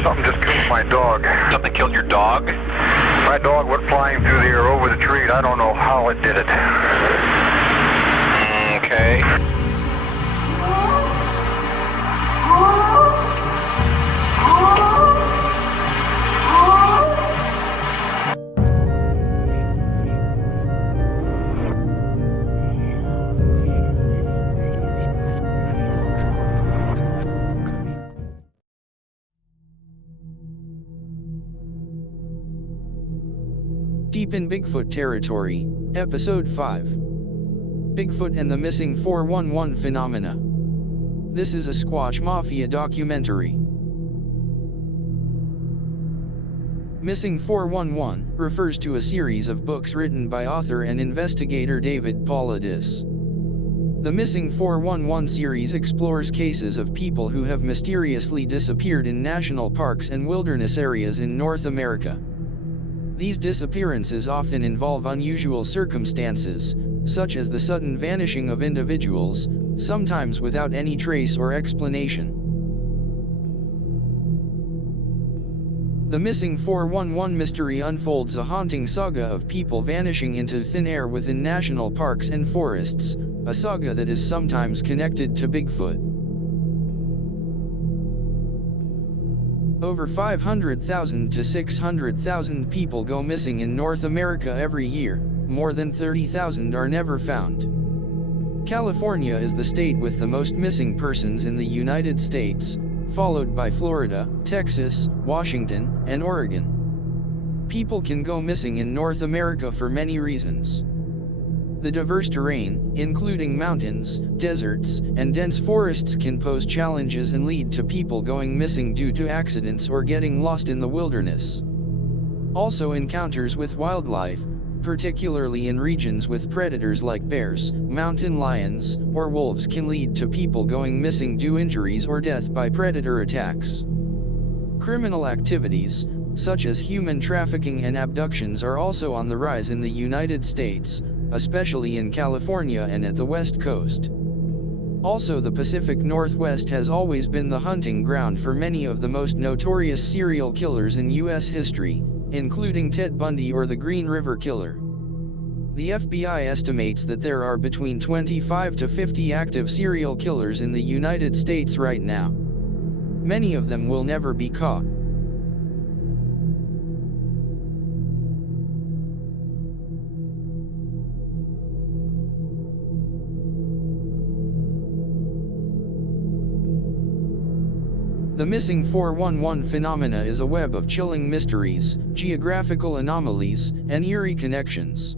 Something just killed my dog. Something killed your dog? My dog went flying through the air over the tree, and I don't know how it did it. Okay. Deep in Bigfoot Territory, Episode 5. Bigfoot and the Missing 411 Phenomena. This is a Squatch Mafia documentary. Missing 411 refers to a series of books written by author and investigator David Paulides. The Missing 411 series explores cases of people who have mysteriously disappeared in national parks and wilderness areas in North America. These disappearances often involve unusual circumstances, such as the sudden vanishing of individuals, sometimes without any trace or explanation. The Missing 411 mystery unfolds a haunting saga of people vanishing into thin air within national parks and forests, a saga that is sometimes connected to Bigfoot. Over 500,000 to 600,000 people go missing in North America every year, more than 30,000 are never found. California is the state with the most missing persons in the United States, followed by Florida, Texas, Washington, and Oregon. People can go missing in North America for many reasons. The diverse terrain, including mountains, deserts, and dense forests, can pose challenges and lead to people going missing due to accidents or getting lost in the wilderness. Also, encounters with wildlife, particularly in regions with predators like bears, mountain lions, or wolves, can lead to people going missing due to injuries or death by predator attacks. Criminal activities, such as human trafficking and abductions, are also on the rise in the United States, especially in California and at the West Coast. Also, the Pacific Northwest has always been the hunting ground for many of the most notorious serial killers in U.S. history, including Ted Bundy or the Green River Killer. The FBI estimates that there are between 25 to 50 active serial killers in the United States right now. Many of them will never be caught. The Missing 411 phenomena is a web of chilling mysteries, geographical anomalies, and eerie connections.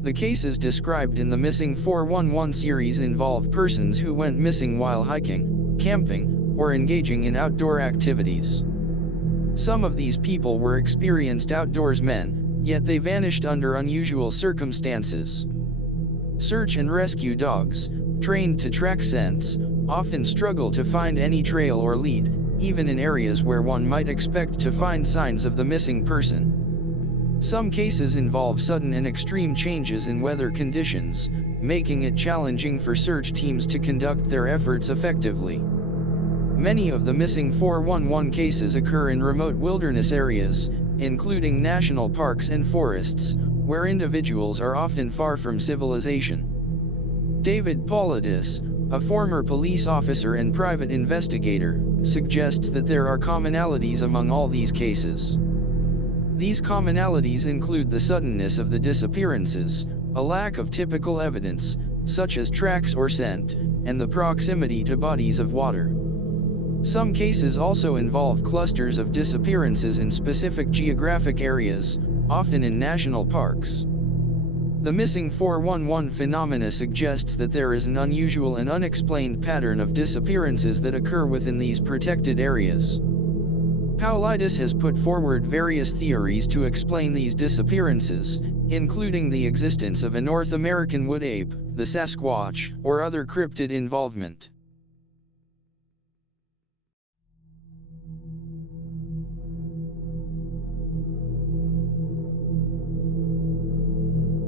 The cases described in the Missing 411 series involve persons who went missing while hiking, camping, or engaging in outdoor activities. Some of these people were experienced outdoorsmen, yet they vanished under unusual circumstances. Search and rescue dogs, trained to track scents, often struggle to find any trail or lead, even in areas where one might expect to find signs of the missing person. Some cases involve sudden and extreme changes in weather conditions, making it challenging for search teams to conduct their efforts effectively. Many of the Missing 411 cases occur in remote wilderness areas, including national parks and forests, where individuals are often far from civilization. David Paulides, a former police officer and private investigator, suggests that there are commonalities among all these cases. These commonalities include the suddenness of the disappearances, a lack of typical evidence, such as tracks or scent, and the proximity to bodies of water. Some cases also involve clusters of disappearances in specific geographic areas, often in national parks. The Missing 411 phenomena suggests that there is an unusual and unexplained pattern of disappearances that occur within these protected areas. Paulides has put forward various theories to explain these disappearances, including the existence of a North American wood ape, the Sasquatch, or other cryptid involvement.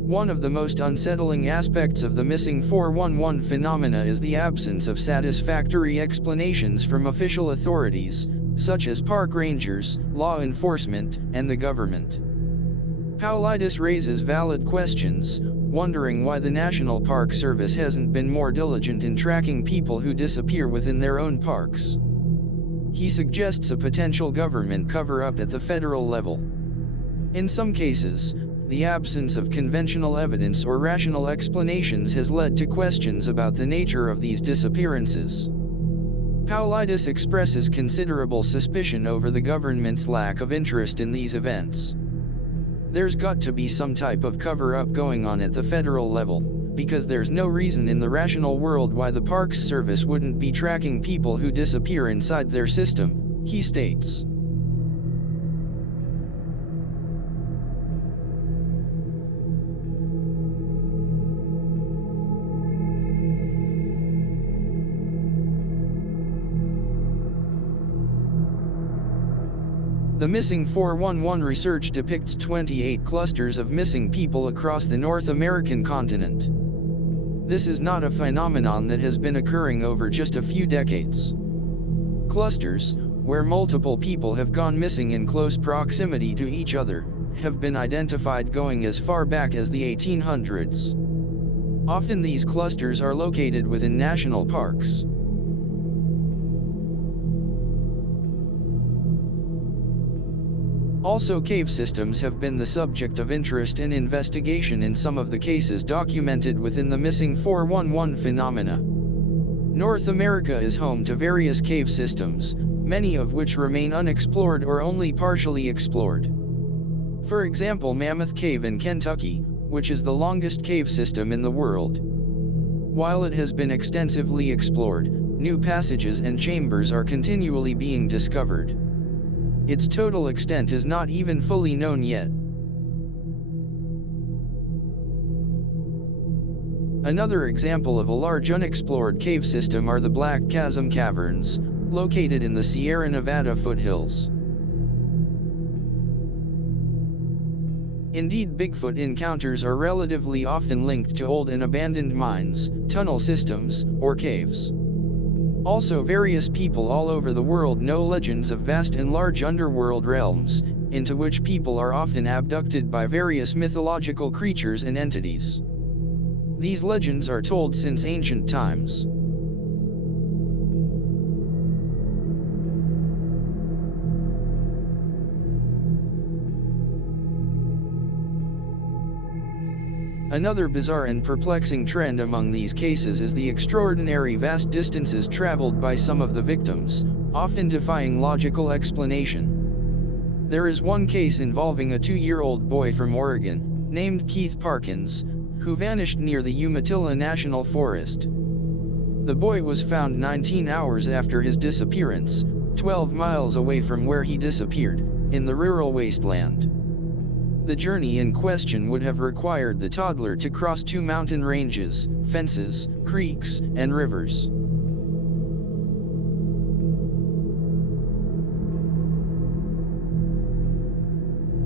One of the most unsettling aspects of the missing 411 phenomena is the absence of satisfactory explanations from official authorities, such as park rangers, law enforcement, and the government. Paulides raises valid questions, wondering why the National Park Service hasn't been more diligent in tracking people who disappear within their own parks. He suggests a potential government cover-up at the federal level. In some cases, the absence of conventional evidence or rational explanations has led to questions about the nature of these disappearances. Paulides expresses considerable suspicion over the government's lack of interest in these events. There's got to be some type of cover-up going on at the federal level, because there's no reason in the rational world why the Parks Service wouldn't be tracking people who disappear inside their system, he states. The Missing 411 research depicts 28 clusters of missing people across the North American continent. This is not a phenomenon that has been occurring over just a few decades. Clusters, where multiple people have gone missing in close proximity to each other, have been identified going as far back as the 1800s. Often these clusters are located within national parks. Also, cave systems have been the subject of interest and investigation in some of the cases documented within the Missing 411 phenomena. North America is home to various cave systems, many of which remain unexplored or only partially explored. For example, Mammoth Cave in Kentucky, which is the longest cave system in the world. While it has been extensively explored, new passages and chambers are continually being discovered. Its total extent is not even fully known yet. Another example of a large unexplored cave system are the Black Chasm Caverns, located in the Sierra Nevada foothills. Indeed, Bigfoot encounters are relatively often linked to old and abandoned mines, tunnel systems, or caves. Also, various people all over the world know legends of vast and large underworld realms, into which people are often abducted by various mythological creatures and entities. These legends are told since ancient times. Another bizarre and perplexing trend among these cases is the extraordinary vast distances traveled by some of the victims, often defying logical explanation. There is one case involving a 2-year-old boy from Oregon, named Keith Parkins, who vanished near the Umatilla National Forest. The boy was found 19 hours after his disappearance, 12 miles away from where he disappeared, in the rural wasteland. The journey in question would have required the toddler to cross 2 mountain ranges, fences, creeks, and rivers.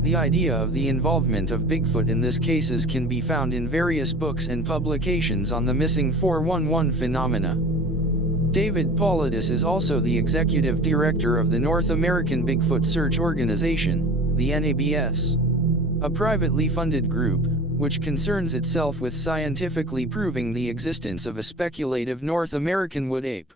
The idea of the involvement of Bigfoot in this cases can be found in various books and publications on the Missing 411 phenomena. David Paulides is also the executive director of the North American Bigfoot Search Organization, the NABS. A privately funded group, which concerns itself with scientifically proving the existence of a speculative North American wood ape.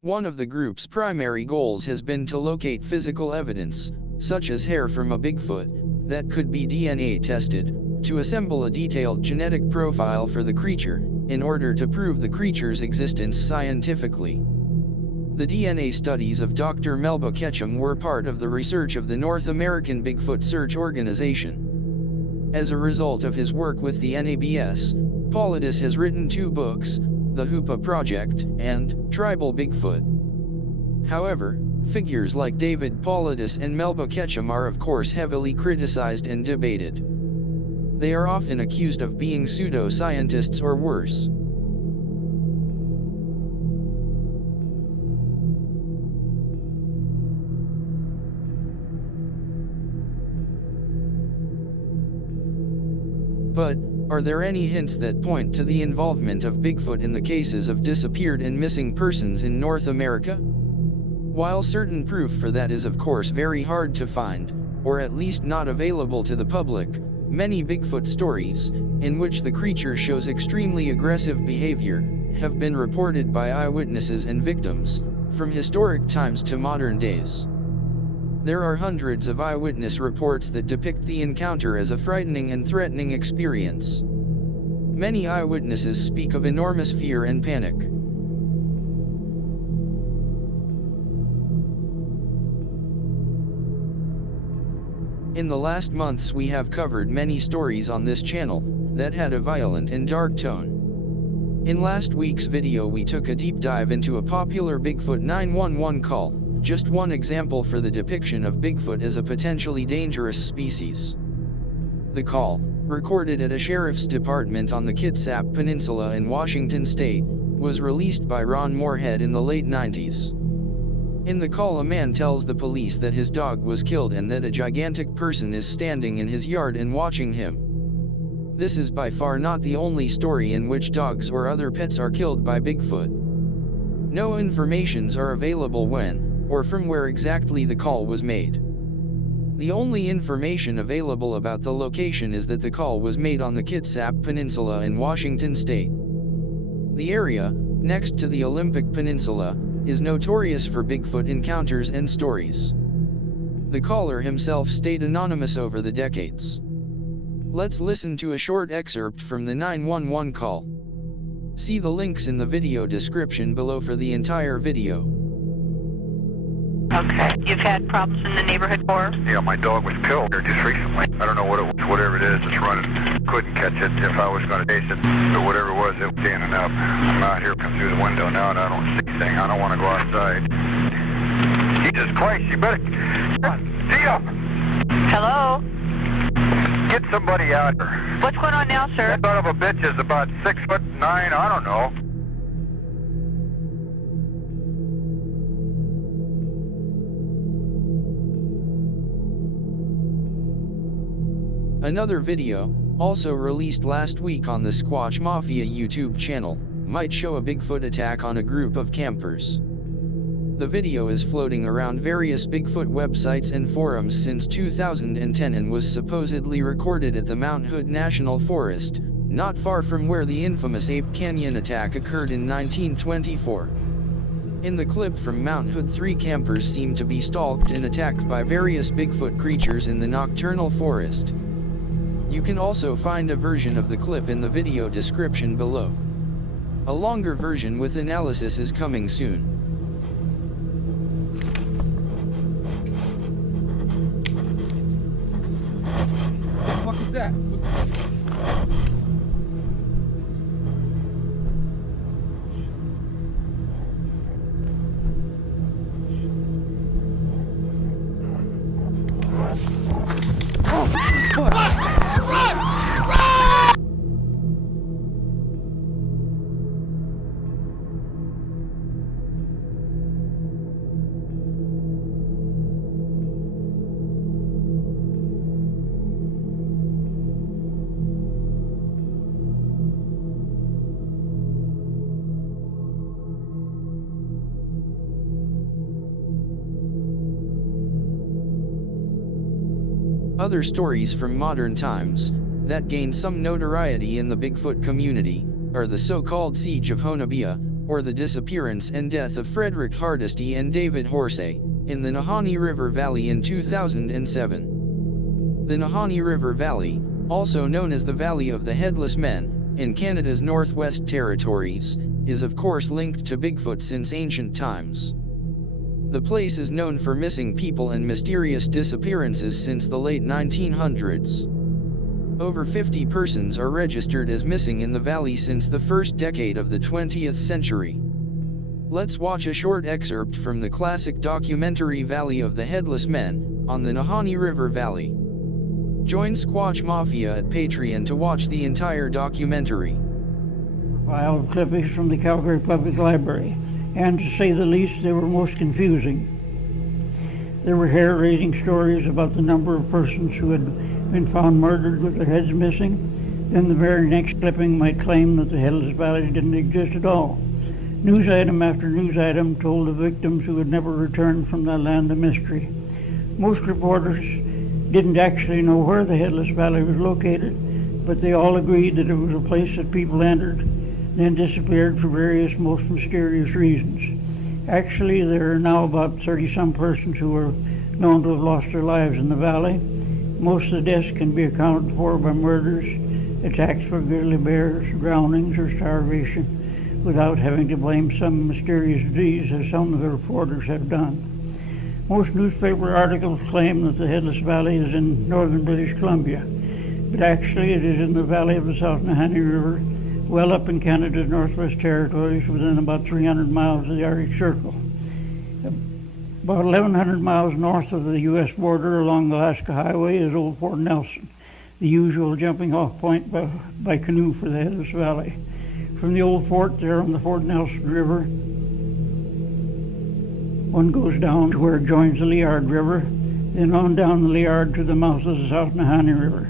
One of the group's primary goals has been to locate physical evidence, such as hair from a Bigfoot, that could be DNA tested, to assemble a detailed genetic profile for the creature, in order to prove the creature's existence scientifically. The DNA studies of Dr. Melba Ketchum were part of the research of the North American Bigfoot Search Organization. As a result of his work with the NABS, Paulides has written 2 books, The Hoopa Project and Tribal Bigfoot. However, figures like David Paulides and Melba Ketchum are of course heavily criticized and debated. They are often accused of being pseudo-scientists or worse. But, Are there any hints that point to the involvement of Bigfoot in the cases of disappeared and missing persons in North America? While certain proof for that is of course very hard to find, or at least not available to the public, many Bigfoot stories, in which the creature shows extremely aggressive behavior, have been reported by eyewitnesses and victims, from historic times to modern days. There are hundreds of eyewitness reports that depict the encounter as a frightening and threatening experience. Many eyewitnesses speak of enormous fear and panic. In the last months we have covered many stories on this channel that had a violent and dark tone. In last week's video we took a deep dive into a popular Bigfoot 911 call, just one example for the depiction of Bigfoot as a potentially dangerous species. The call, recorded at a sheriff's department on the Kitsap Peninsula in Washington state, was released by Ron Moorhead in the late 90s. In the call a man tells the police that his dog was killed and that a gigantic person is standing in his yard and watching him. This is by far not the only story in which dogs or other pets are killed by Bigfoot. No informations are available when, or from where exactly the call was made. The only information available about the location is that the call was made on the Kitsap Peninsula in Washington state. The area, next to the Olympic Peninsula, is notorious for Bigfoot encounters and stories. The caller himself stayed anonymous over the decades. Let's listen to a short excerpt from the 911 call. See the links in the video description below for the entire video. Okay. You've had problems in the neighborhood before? Yeah, my dog was killed here just recently. I don't know what it was, whatever it is, it's running. Couldn't catch it if I was going to chase it, but whatever it was standing up. I'm out here, come through the window now, and I don't see anything. I don't want to go outside. Jesus Christ, you better... Tia! Hello? Get somebody out here. What's going on now, sir? That son of a bitch is about 6'9", I don't know. Another video, also released last week on the Sasquatch Mafia YouTube channel, might show a Bigfoot attack on a group of campers. The video is floating around various Bigfoot websites and forums since 2010 and was supposedly recorded at the Mount Hood National Forest, not far from where the infamous Ape Canyon attack occurred in 1924. In the clip from Mount Hood, 3 campers seem to be stalked and attacked by various Bigfoot creatures in the nocturnal forest. You can also find a version of the clip in the video description below. A longer version with analysis is coming soon. What the fuck is that? Other stories from modern times, that gained some notoriety in the Bigfoot community, are the so-called Siege of Honabiah, or the disappearance and death of Frederick Hardesty and David Horsey, in the Nahanni River Valley in 2007. The Nahanni River Valley, also known as the Valley of the Headless Men, in Canada's Northwest Territories, is of course linked to Bigfoot since ancient times. The place is known for missing people and mysterious disappearances since the late 1900s. Over 50 persons are registered as missing in the valley since the first decade of the 20th century. Let's watch a short excerpt from the classic documentary Valley of the Headless Men, on the Nahanni River Valley. Join Sasquatch Mafia at Patreon to watch the entire documentary. File of clippings from the Calgary Public Library, and to say the least, they were most confusing. There were hair-raising stories about the number of persons who had been found murdered with their heads missing, then the very next clipping might claim that the Headless Valley didn't exist at all. News item after news item told of victims who had never returned from that land of mystery. Most reporters didn't actually know where the Headless Valley was located, but they all agreed that it was a place that people entered, then disappeared for various most mysterious reasons. Actually, there are now about 30-some persons who are known to have lost their lives in the valley. Most of the deaths can be accounted for by murders, attacks by grizzly bears, drownings, or starvation, without having to blame some mysterious disease, as some of the reporters have done. Most newspaper articles claim that the Headless Valley is in northern British Columbia, but actually it is in the valley of the South Nahanni River, well up in Canada's Northwest Territories, within about 300 miles of the Arctic Circle. About 1,100 miles north of the U.S. border along the Alaska Highway is Old Fort Nelson, the usual jumping-off point by canoe for the Headless Valley. From the Old Fort there on the Fort Nelson River, one goes down to where it joins the Liard River, then on down the Liard to the mouth of the South Nahanni River.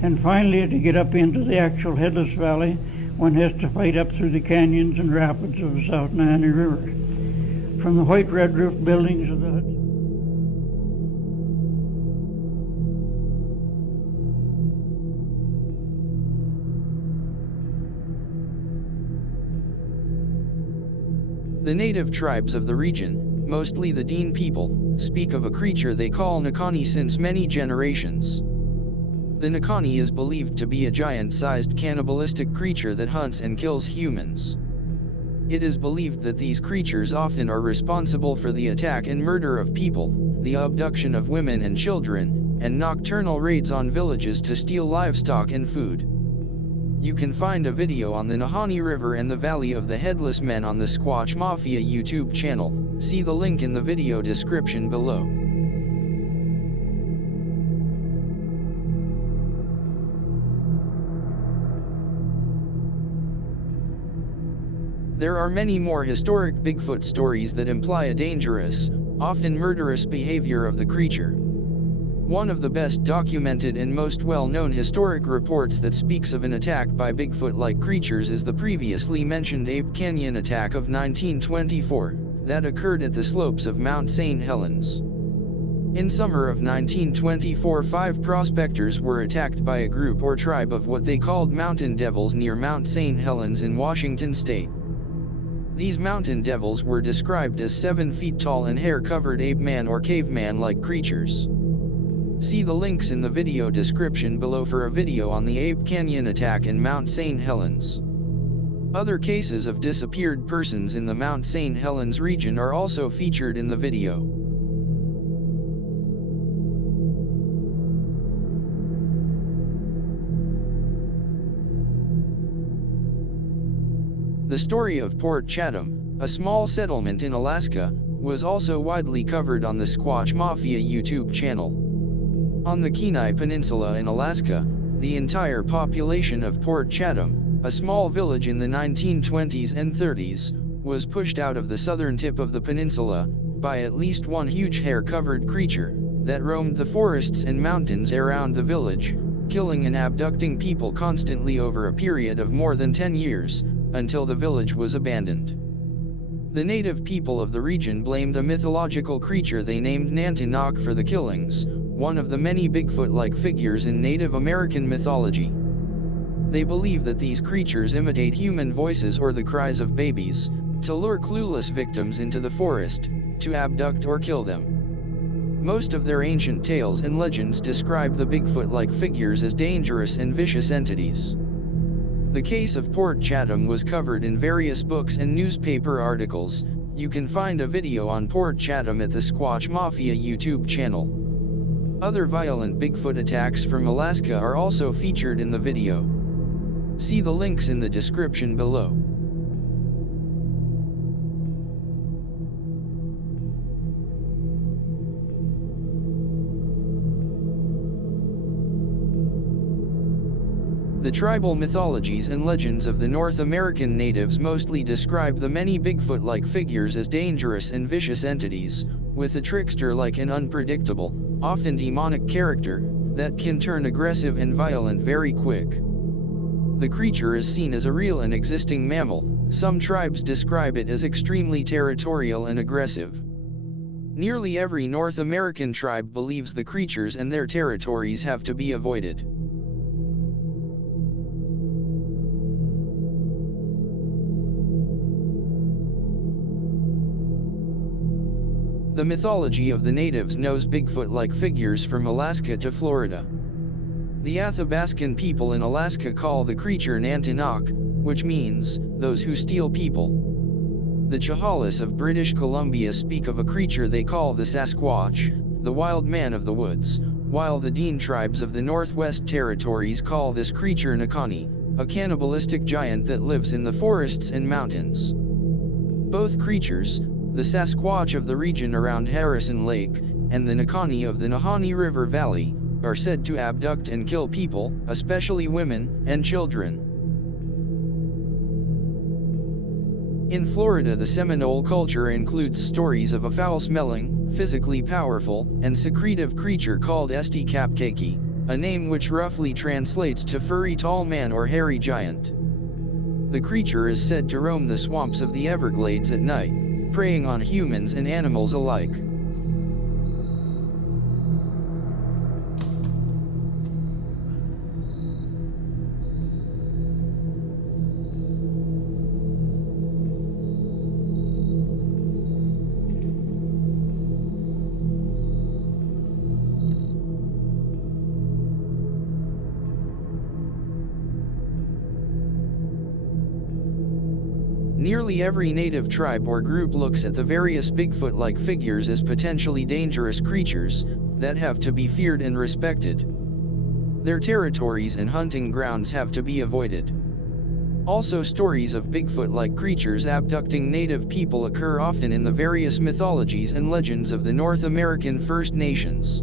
And finally, to get up into the actual Headless Valley, one has to fight up through the canyons and rapids of the South Nahanni River. From the white red roof buildings of the Hudson. The native tribes of the region, mostly the Dean people, speak of a creature they call Nahanni since many generations. The Nahanni is believed to be a giant-sized cannibalistic creature that hunts and kills humans. It is believed that these creatures often are responsible for the attack and murder of people, the abduction of women and children, and nocturnal raids on villages to steal livestock and food. You can find a video on the Nahanni River and the Valley of the Headless Men on the Sasquatch Mafia YouTube channel. See the link in the video description below. There are many more historic Bigfoot stories that imply a dangerous, often murderous behavior of the creature. One of the best documented and most well-known historic reports that speaks of an attack by Bigfoot-like creatures is the previously mentioned Ape Canyon attack of 1924, that occurred at the slopes of Mount St. Helens. In summer of 1924, 5 prospectors were attacked by a group or tribe of what they called mountain devils near Mount St. Helens in Washington state. These mountain devils were described as 7 feet tall and hair-covered ape man or caveman-like creatures. See the links in the video description below for a video on the Ape Canyon attack in Mount St. Helens. Other cases of disappeared persons in the Mount St. Helens region are also featured in the video. The story of Port Chatham, a small settlement in Alaska, was also widely covered on the Sasquatch Mafia YouTube channel. On the Kenai Peninsula in Alaska, the entire population of Port Chatham, a small village in the 1920s and 30s, was pushed out of the southern tip of the peninsula by at least one huge hair-covered creature that roamed the forests and mountains around the village, killing and abducting people constantly over a period of more than 10 years, until the village was abandoned. The native people of the region blamed a mythological creature they named Nantinaq for the killings, one of the many Bigfoot-like figures in Native American mythology. They believe that these creatures imitate human voices or the cries of babies, to lure clueless victims into the forest, to abduct or kill them. Most of their ancient tales and legends describe the Bigfoot-like figures as dangerous and vicious entities. The case of Port Chatham was covered in various books and newspaper articles. You can find a video on Port Chatham at the Sasquatch Mafia YouTube channel. Other violent Bigfoot attacks from Alaska are also featured in the video. See the links in the description below. The tribal mythologies and legends of the North American natives mostly describe the many Bigfoot-like figures as dangerous and vicious entities, with a trickster-like and unpredictable, often demonic character, that can turn aggressive and violent very quick. The creature is seen as a real and existing mammal. Some tribes describe it as extremely territorial and aggressive. Nearly every North American tribe believes the creatures and their territories have to be avoided. The mythology of the natives knows Bigfoot-like figures from Alaska to Florida. The Athabascan people in Alaska call the creature Nantinaq, which means, those who steal people. The Chehalis of British Columbia speak of a creature they call the Sasquatch, the wild man of the woods, while the Dean tribes of the Northwest Territories call this creature Nahanni, a cannibalistic giant that lives in the forests and mountains. Both creatures, the Sasquatch of the region around Harrison Lake, and the Nahanni of the Nahanni River Valley, are said to abduct and kill people, especially women and children. In Florida, the Seminole culture includes stories of a foul-smelling, physically powerful, and secretive creature called Estikapkaki, a name which roughly translates to furry tall man or hairy giant. The creature is said to roam the swamps of the Everglades at night, preying on humans and animals alike. Nearly every native tribe or group looks at the various Bigfoot-like figures as potentially dangerous creatures that have to be feared and respected. Their territories and hunting grounds have to be avoided. Also, stories of Bigfoot-like creatures abducting native people occur often in the various mythologies and legends of the North American First Nations.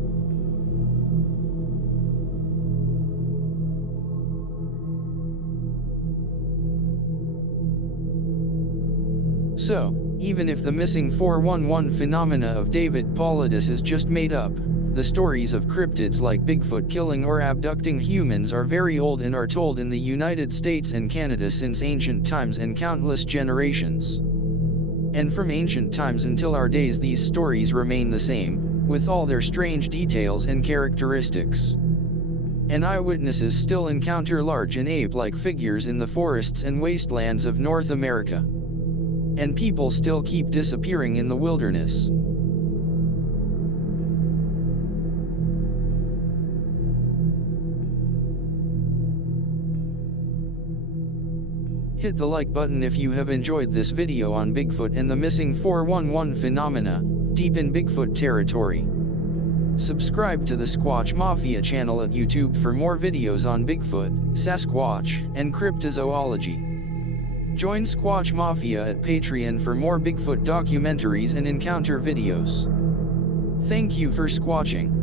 So, even if the missing 411 phenomena of David Paulides is just made up, the stories of cryptids like Bigfoot killing or abducting humans are very old and are told in the United States and Canada since ancient times and countless generations. And from ancient times until our days, these stories remain the same, with all their strange details and characteristics. And eyewitnesses still encounter large and ape-like figures in the forests and wastelands of North America. And people still keep disappearing in the wilderness. Hit the like button if you have enjoyed this video on Bigfoot and the missing 411 phenomena, deep in Bigfoot territory. Subscribe to the Squatch Mafia channel at YouTube for more videos on Bigfoot, Sasquatch, and cryptozoology. Join Squatch Mafia at Patreon for more Bigfoot documentaries and encounter videos. Thank you for squatching.